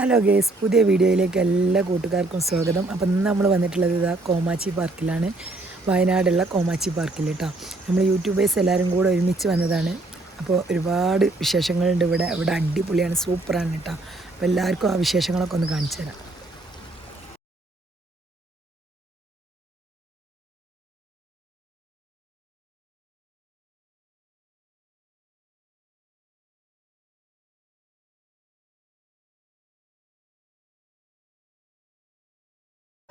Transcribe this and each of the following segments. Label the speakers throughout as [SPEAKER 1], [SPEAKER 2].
[SPEAKER 1] Hello guys പുതിയ വീഡിയോയിലേക്ക് എല്ലാ കൂട്ടുകാർക്കും സ്വാഗതം. അപ്പം ഇന്ന് നമ്മൾ വന്നിട്ടുള്ളത് ഇതാ കോമാച്ചി പാർക്കിലാണ്. വയനാടുള്ള കോമാച്ചി പാർക്കിൽ കേട്ടോ. നമ്മൾ യൂട്യൂബേഴ്സ് എല്ലാവരും കൂടെ ഒരുമിച്ച് വന്നതാണ്. അപ്പോൾ ഒരുപാട് വിശേഷങ്ങളുണ്ട് ഇവിടെ. ഇവിടെ അടിപൊളിയാണ് സൂപ്പറാണ് കേട്ടോ. അപ്പോൾ എല്ലാവർക്കും ആ വിശേഷങ്ങളൊക്കെ ഒന്ന് കാണിച്ചു തരാം.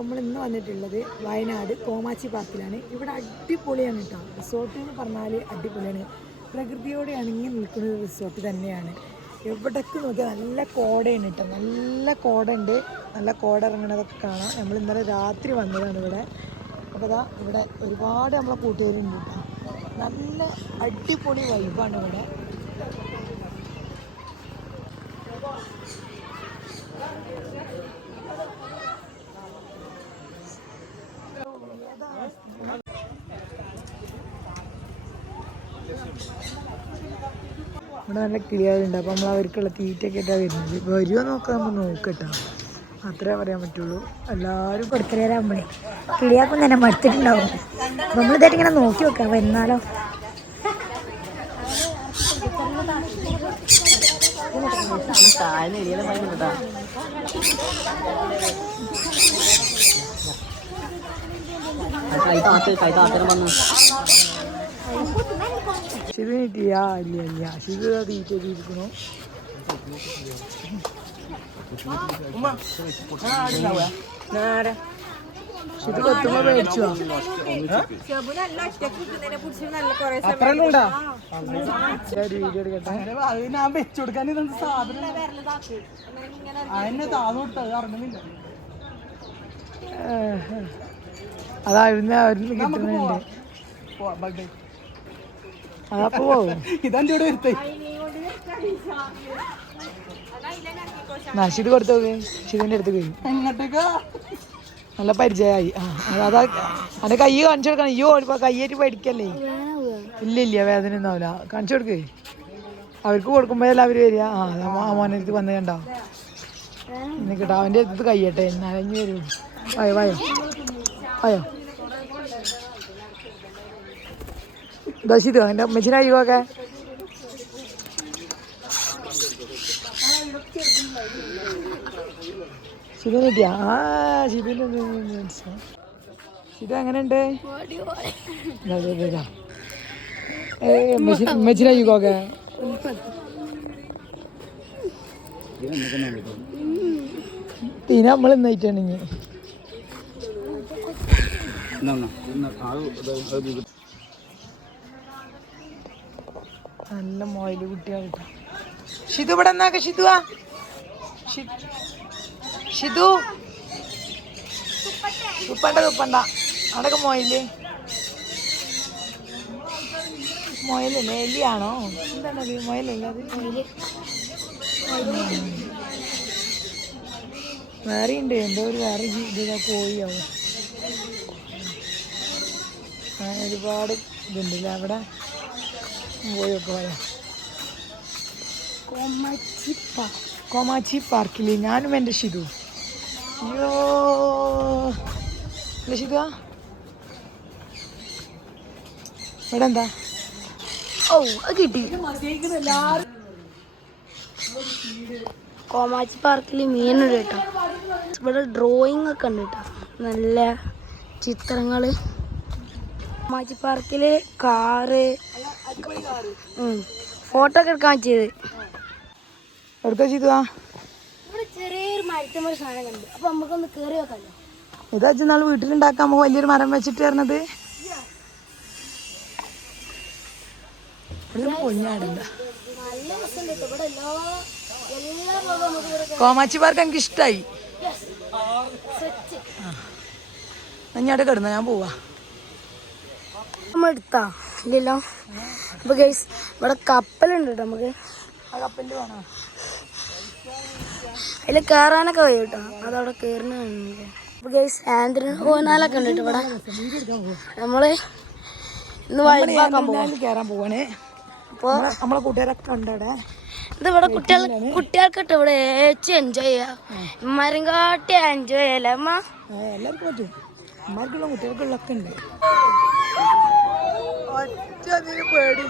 [SPEAKER 1] നമ്മൾ ഇന്ന് വന്നിട്ടുള്ളത് വയനാട് കോമാച്ചി പാർക്കിലാണ്. ഇവിടെ അടിപൊളിയാണ് കേട്ടോ റിസോർട്ട് എന്ന് പറഞ്ഞാൽ അടിപൊളിയാണ്. പ്രകൃതിയോടെ ഇണങ്ങി നിൽക്കുന്ന റിസോർട്ട് തന്നെയാണ്. എവിടേക്ക് നോക്കിയാൽ നല്ല കോടയാണ് കേട്ടോ നല്ല കോട ഉണ്ട് നല്ല കോട ഇറങ്ങണതൊക്കെ കാണാം. നമ്മൾ ഇന്നലെ രാത്രി വന്നതാണ് ഇവിടെ. അപ്പോൾ ഇതാ ഇവിടെ ഒരുപാട് നമ്മളെ കൂട്ടുകാരുണ്ട് കേട്ടോ നല്ല അടിപൊളി വൈബാണ് ഇവിടെ. ഇവിടെ നല്ല കിളികളുണ്ട് അപ്പോൾ നമ്മൾ അവർക്കുള്ള തീറ്റയൊക്കെ ആയിട്ടാണ് വരുന്നത്. വരുമോ നോക്കാൻ നമ്മൾ നോക്കട്ടോ. അത്രേ പറയാൻ പറ്റുള്ളൂ. എല്ലാവരും
[SPEAKER 2] കൊടുക്കലാകുമ്പോഴേ കിളിയാക്കും തന്നെ മടുത്തിട്ടുണ്ടാവും. നമ്മൾ ഇതായിട്ട് ഇങ്ങനെ നോക്കി വെക്കാം. എന്നാലോ?
[SPEAKER 1] ശിതു കിട്ടിയാ ഇല്ല ഇല്ല. ശിതു തീറ്റ ഇരിക്കണു ശിതു കൊത്തുമ്പോ മേടിച്ചു? ഒരു വീഡിയോ എടുക്കട്ടെ.
[SPEAKER 3] അത് ഞാൻ വെച്ചു കൊടുക്കാൻ ഇതെന്ത് സാധനം? അതിനെ താന്നു കൊടുത്തത് അറിഞ്ഞില്ല
[SPEAKER 1] അതായിരുന്നു അവരിൽ കിട്ടുന്നുണ്ട് അതാ പോവും.
[SPEAKER 3] ഇതെന്റെ കൂടെ വരുത്തേ?
[SPEAKER 1] എന്നാ ശിതു കൊടുത്തു ശിതുവിന്റെ അടുത്ത് പോയി. നല്ല പരിചയമായി. അതാ അവന്റെ കൈ കാണിച്ചു കൊടുക്കണം. അയ്യോ ഇപ്പൊ കയ്യേറ്റ് പഠിക്കല്ലേ ഇല്ല ഇല്ല വേദന ഒന്നാവില്ല കാണിച്ചു കൊടുക്കേ. അവർക്ക് കൊടുക്കുമ്പോഴല്ല അവർ വരിക. ആ അതാ മോ- ആ മോനെ അടുത്ത് വന്ന് കണ്ടോ? എന്നിട്ടാ അവന്റെ അടുത്ത് കയ്യട്ടെ. എന്നാലും വരും. വയോ വായോ. വായോ ദശിതോ എന്റെ അമ്മച്ചിനെ അയ്യോക്കെ ശിതു കിട്ടിയാ ആ ശിതുവിന്റെ ശിതു എങ്ങനെയുണ്ട്? മെച്ചിനെ അയ്യോക്കെ തീന നമ്മൾ ഇന്നായിട്ടാണെങ്കിൽ നല്ല മോയിൽ കുട്ടിയാണ് കേട്ടോ ഷിതു ഇവിടെ എന്നാക്ക ഷിതുവാ ഷിതു തുപ്പണ്ട തുപ്പണ്ട. അടക്ക മോയിൽ മൊയലല്ലേ എലിയാണോ? എന്താണത് മൊയലല്ലേ അത്? വേറെ ഉണ്ട് എന്തോ ഒരു വേറെ ജീവിതം പോയി അങ്ങനെ ഒരുപാട് ഇതുണ്ടല്ല അവിടെ പോയൊക്കെ പോയാ കോമാച്ചി കോമാച്ചി പാർക്കിൽ ഞാനും എന്റെ ഷിതു അയ്യോ. അല്ല ഷിതുവാ ഇവിടെ എന്താ?
[SPEAKER 2] ഓ അത് കിട്ടി. കോമാച്ചി പാർക്കിൽ മീനുണ്ട് കേട്ടോ. ഇവിടെ ഡ്രോയിങ് ഒക്കെ ഉണ്ട് കേട്ടോ. നല്ല ചിത്രങ്ങൾ. കോമാച്ചി പാർക്കിൽ കാറ് ഫോട്ടോ ഒക്കെ എടുക്കാൻ ചെയ്ത്
[SPEAKER 1] എടുക്കാൻ
[SPEAKER 2] ചെയ്തതാ? ചെറിയൊരു മരത്തുമ്പോൾ സാധനം കണ്ടു. അപ്പൊ നമുക്കൊന്ന് വെക്കാമല്ലോ
[SPEAKER 1] ഇതാ നാൾ വീട്ടിലുണ്ടാക്കാൻ നമുക്ക് വലിയൊരു മരം വെച്ചിട്ട്
[SPEAKER 2] വരണത്.
[SPEAKER 1] കോമാച്ചി പാർക്ക് എനിക്ക്
[SPEAKER 2] ഇഷ്ടായി.
[SPEAKER 1] ഞാൻ കിടന്ന ഞാൻ പോവാ.
[SPEAKER 2] നമ്മൾ എടുത്താ ഇല്ലല്ലോ. അപ്പൊ ഗൈസ് ഇവിടെ കപ്പലുണ്ട് കേട്ടോ നമുക്ക്.
[SPEAKER 1] ആ കപ്പലിൽ വേണോ?
[SPEAKER 2] അതിൽ കയറാനൊക്കെ വരും കേട്ടോ. അതവിടെ കയറുന്ന അപ്പൊ ഗൈസ് ആൻഡ്രൻ ഓനാലൊക്കെ ഉണ്ട് കേട്ടോ ഇവിടെ. നമ്മൾ ഇന്ന് വൈബാക്കാൻ
[SPEAKER 1] കയറാൻ പോവാണ്.
[SPEAKER 2] അപ്പോൾ
[SPEAKER 1] നമ്മളെ- കൂട്ടുകാരൊക്കെ ഉണ്ട്
[SPEAKER 2] കുട്ടികൾ കുട്ടികൾക്കിട്ട് ഇവിടെ ഏച്ചി എൻജോയ് ചെയ്യാം. കാട്ടി എൻജോയ് ചെയ്യല്ലേ അമ്മ?
[SPEAKER 1] എല്ലാവർക്കും പറ്റും. അമ്മമാർക്കുള്ള കുട്ടികൾക്കുള്ള ഒക്കെ ഉണ്ട്.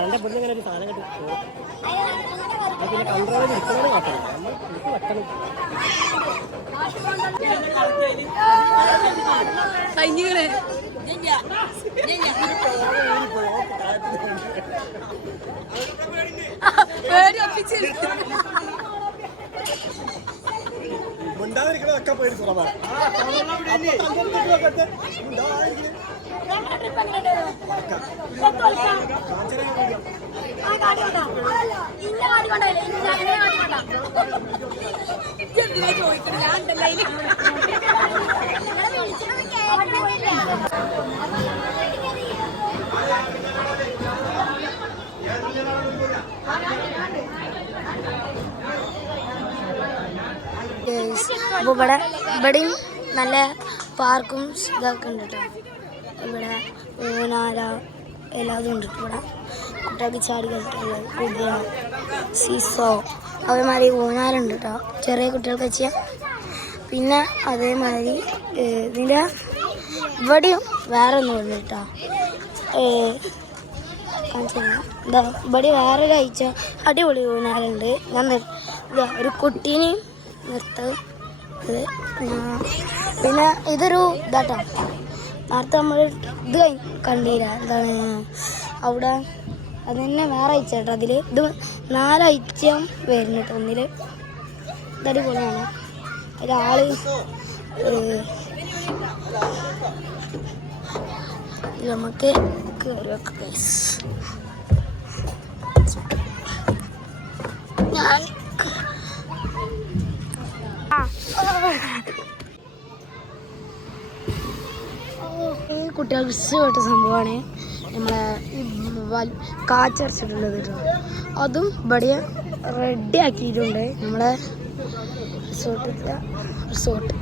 [SPEAKER 3] തന്റെ പൊണ്ണു ഇങ്ങനെ ഒരു സാധനം കിട്ടും പിന്നെ കൺട്രോൾ നിൽക്കുന്നത് നോക്കണം നമ്മൾ എനിക്ക് വെക്കണം
[SPEAKER 1] സൈനികളെ പേടി ഒപ്പിച്ചിരുന്നു
[SPEAKER 3] ഉണ്ടാതിരിക്കണതൊക്കെ പേര് കുറവാണ്
[SPEAKER 2] അപ്പോൾ ഇവിടെ ഇവിടെയും നല്ല പാർക്കും ഇതൊക്കെ ഉണ്ട് കേട്ടോ ഇവിടെ ഊനാല എല്ലാതും ഉണ്ട്. ഇവിടെ കുട്ടികൾക്ക് ചാടി കളിക്കാനുള്ളത് കുതിര സീസോ. അതേമാതിരി ഊനാലുണ്ട് കേട്ടോ ചെറിയ കുട്ടികൾക്ക് വെച്ചാൽ പിന്നെ അതേമാതിരി ഇതിന്റെ ഇവിടെയും വേറെ ഒന്നും ഉണ്ട് കേട്ടോ. ഇതാ ഇവിടെ വേറെ കഴിച്ച അടിപൊളി ഊനാലുണ്ട് ഞാൻ ഒരു കുട്ടീനെ നിർത്തും. പിന്നെ ഇതൊരു ഇതാട്ടോ നേരത്തെ നമ്മൾ ഇത് കണ്ടില്ല. എന്താണ്? അവിടെ അത് തന്നെ വേറെ അയച്ചേട്ടോ അതിൽ ഇത് നാലയച്ചം വരുന്നു കേട്ടോ ഒന്നിൽ ഏഹ്, ഇത് നമുക്ക് കയറി വെക്കാം ഞാൻ ഈ കുട്ടികൾക്ക് ഇഷ്ടപ്പെട്ട സംഭവമാണ് നമ്മളെ കാച്ചരച്ചിട്ടുള്ളത് കേട്ടോ. അതും ഇവിടെ റെഡി ആക്കിയിട്ടുണ്ട് നമ്മളെ റിസോർട്ടിലെ റിസോർട്ട്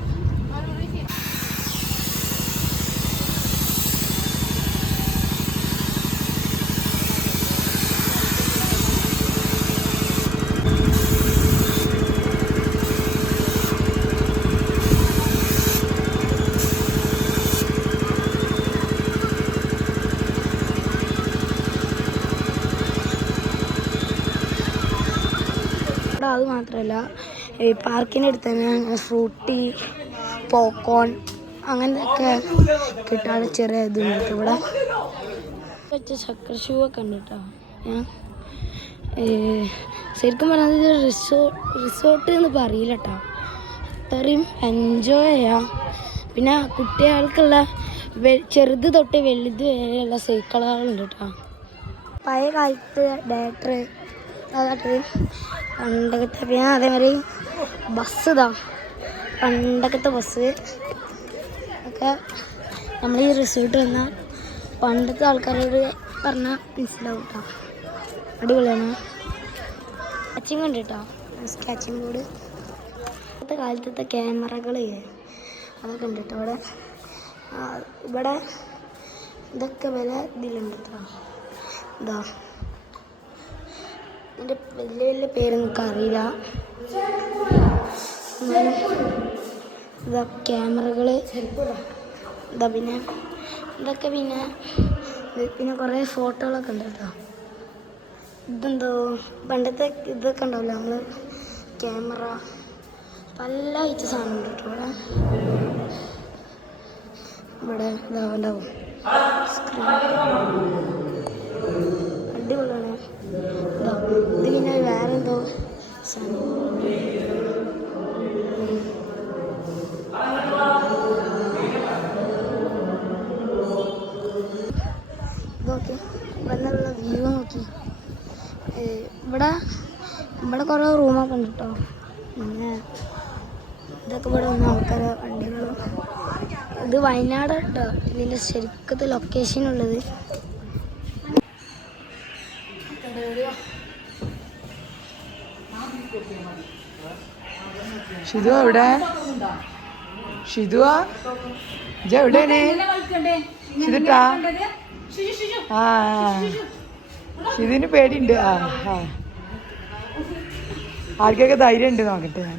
[SPEAKER 2] മാത്രമല്ല ഈ പാർക്കിന്റെ അടുത്ത് തന്നെ ഫ്രൂട്ടി പോപ്കോൺ അങ്ങനെയൊക്കെ കിട്ടാതെ ചെറിയ ഇതുണ്ട് ഇവിടെ. വെച്ച ചക്ര ഷൂ ഒക്കെ ഉണ്ട് കേട്ടോ. ഞാൻ ശരിക്കും പറഞ്ഞാൽ ഇത് റിസോർട്ട് റിസോർട്ട് എന്ന് പറയില്ല കേട്ടോ. അത്രയും എൻജോയ് ചെയ്യാം പിന്നെ കുട്ടികൾക്കുള്ള ചെറുത് തൊട്ട് വലുത് വരെയുള്ള സൈക്കിളുകളുണ്ട് കേട്ടോ. പഴയ കാലത്ത് ഡയറക്ടർ പണ്ടത്തെ പിന്നെ അതേമാതിരി ബസ് ഇതാ. പണ്ടകത്തെ ബസ്. ഒക്കെ നമ്മൾ ഈ റിസോർട്ട് വന്ന പണ്ടത്തെ ആൾക്കാരോട് പറഞ്ഞാൽ മനസ്സിലാവും കേട്ടോ അടിപൊളിയാണ്. സ്കാച്ചിങ് ഉണ്ട് കേട്ടോ സ്കാച്ചിങ് ബോർഡ് ഇപ്പോഴത്തെ കാലത്തത്തെ ക്യാമറകൾ അതൊക്കെ ഉണ്ട് കേട്ടോ ഇവിടെ ഇവിടെ ഇതൊക്കെ വില ഇതിലുണ്ട് കേട്ടോ ഇതാ. ഇതിന്റെ വലിയ വലിയ പേരൊന്നും അറിയില്ല. ഇതാ ക്യാമറകൾ ഇതാ പിന്നെ ഇതൊക്കെ പിന്നെ പിന്നെ കുറേ ഫോട്ടോകളൊക്കെ ഉണ്ട് കേട്ടോ. ഇതെന്തോ പണ്ടത്തെ ഇതൊക്കെ ഉണ്ടാവില്ല നമ്മൾ ക്യാമറ പല അയച്ച സാധനം ഉണ്ട് ഇവിടെ. ഇവിടെ ഇതാവുണ്ടാവും സ്ക്രീൻ ഇത് വയനാട് കേട്ടോ ഇതിന്റെ ശരിക്കത്തെ ലൊക്കേഷൻ ഉള്ളത്.
[SPEAKER 1] ഷിതു എവിടെ ഷിതുവാ ഇജ എവിടെയാണ്? ഷിതുട്ടാ ആ ആ. ഷിതുവിന് പേടിയുണ്ട്. ആ ആ. ആർക്കൊക്കെ ധൈര്യം ഉണ്ട് നോക്കട്ടെ ഞാൻ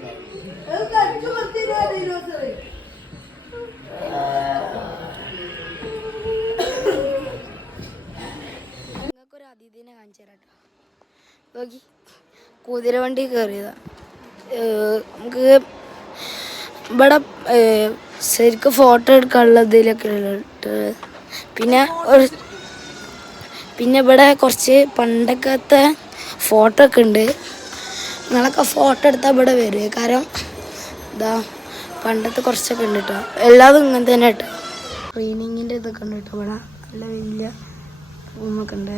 [SPEAKER 2] കുതിര വണ്ടി കയറിയതാ. നമുക്ക് ഇവിടെ ശരിക്കും ഫോട്ടോ എടുക്കാനുള്ള ഇതിലൊക്കെ പിന്നെ പിന്നെ ഇവിടെ കുറച്ച് പണ്ടൊക്കത്തെ ഫോട്ടോ ഒക്കെ ഉണ്ട്. നിങ്ങളൊക്കെ ഫോട്ടോ എടുത്താൽ ഇവിടെ വരും കാരണം ഇതാ പണ്ടത്തെ കുറച്ചൊക്കെ ഉണ്ട് കേട്ടോ എല്ലാതും ഇങ്ങനെ തന്നെ കേട്ടോ ക്ലീനിങ്ങിന്റെ ഇതൊക്കെ ഉണ്ട് കേട്ടോ ഇവിടെ. നല്ല വലിയ റൂമൊക്കെ ഉണ്ട്.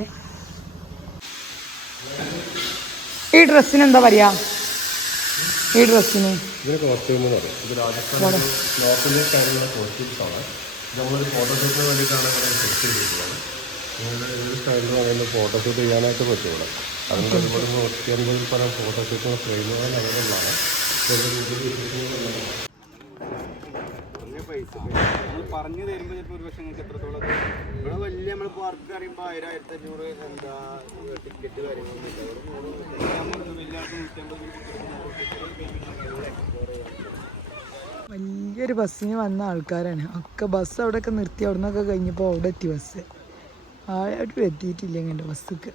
[SPEAKER 1] ഈ ഡ്രസ്സിന് എന്താ പറയാ? ഈ ഡ്രസ്സിന്?
[SPEAKER 4] ഇതിന് കോസ്റ്റ്യൂം എന്ന് പറയും. ഇത് രാജസ്ഥാൻ നോർത്ത് ഇന്ത്യൻ സ്റ്റൈലിലുള്ള കോസ്റ്റ്യൂംസ് ആണ്. നമ്മളൊരു ഫോട്ടോഷൂട്ടിന് വേണ്ടിയിട്ടാണ് ഇവിടെ സെറ്റ് ചെയ്തിട്ടുള്ളത് നിങ്ങളുടെ ഏത് സ്റ്റൈലിൽ വേണമെങ്കിലും ഫോട്ടോഷൂട്ട് ചെയ്യാനായിട്ട് പറ്റും ഇവിടെ. അതുകൊണ്ട് ഒരുപാട് നൂറ്റി അൻപതിൽ പരം ഫോട്ടോഷൂട്ടിന് ഫ്രെയിമുകൾ അവൈലബിൾ ആണ്.
[SPEAKER 5] പറഞ്ഞു ഒരു പക്ഷേ എത്രത്തോളം ഇവിടെ വലിയ നമ്മൾ ആയിരം ആയിരത്തി അഞ്ഞൂറ് എന്താ ടിക്കറ്റ് കാര്യങ്ങളൊന്നും
[SPEAKER 1] വലിയൊരു ബസ്സിന് വന്ന ആൾക്കാരാണ്. ഒക്കെ ബസ് അവിടെയൊക്കെ നിർത്തി അവിടെ നിന്നൊക്കെ കഴിഞ്ഞപ്പോൾ അവിടെ എത്തി ബസ്. ആരും എത്തിയിട്ടില്ല ഇങ്ങനെ ബസ്സൊക്കെ.